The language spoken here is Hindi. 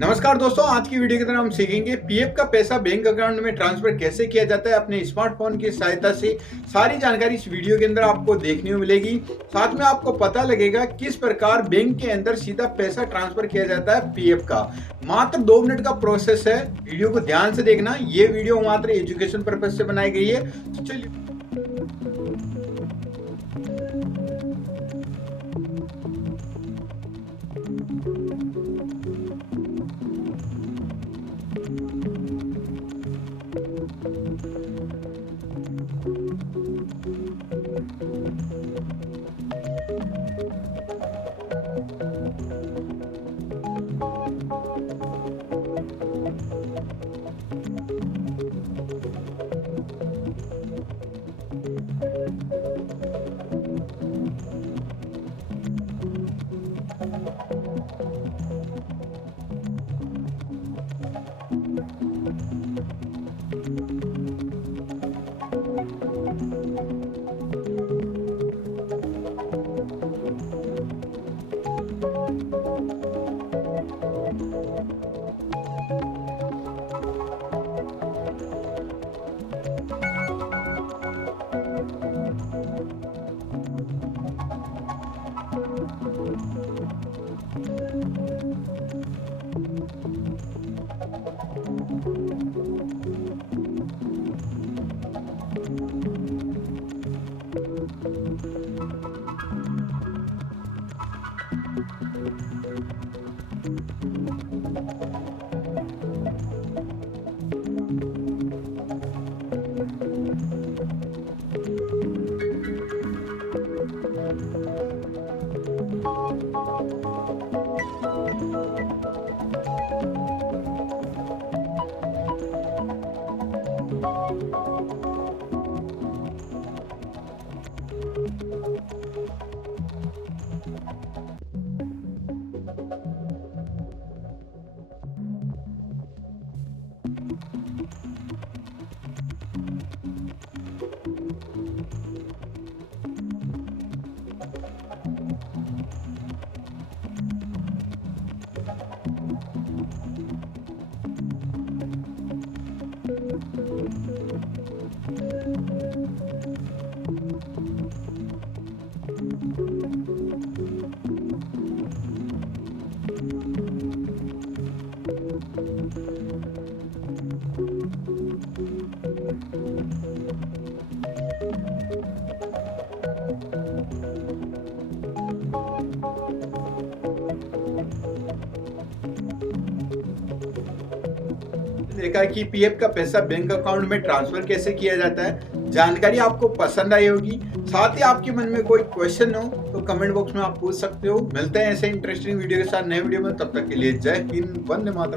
नमस्कार दोस्तों, आज की वीडियो के अंदर हम सीखेंगे पीएफ का पैसा बैंक अकाउंट में ट्रांसफर कैसे किया जाता है अपने स्मार्टफोन की सहायता से। सारी जानकारी इस वीडियो के अंदर आपको देखने को मिलेगी। साथ में आपको पता लगेगा किस प्रकार बैंक के अंदर सीधा पैसा ट्रांसफर किया जाता है पीएफ का। मात्र 2 मिनट का प्रोसेस है। वीडियो को ध्यान से देखना। ये वीडियो मात्र एजुकेशन पर्पज से बनाई गई है। तो चलिए देखा कि पीएफ का पैसा बैंक अकाउंट में ट्रांसफर कैसे किया जाता है। जानकारी आपको पसंद आई होगी। साथ ही आपके मन में कोई क्वेश्चन हो तो कमेंट बॉक्स में आप पूछ सकते हो। मिलते हैं ऐसे इंटरेस्टिंग वीडियो के साथ नए वीडियो में। तब तक के लिए जय हिंद, वंदे मातरम।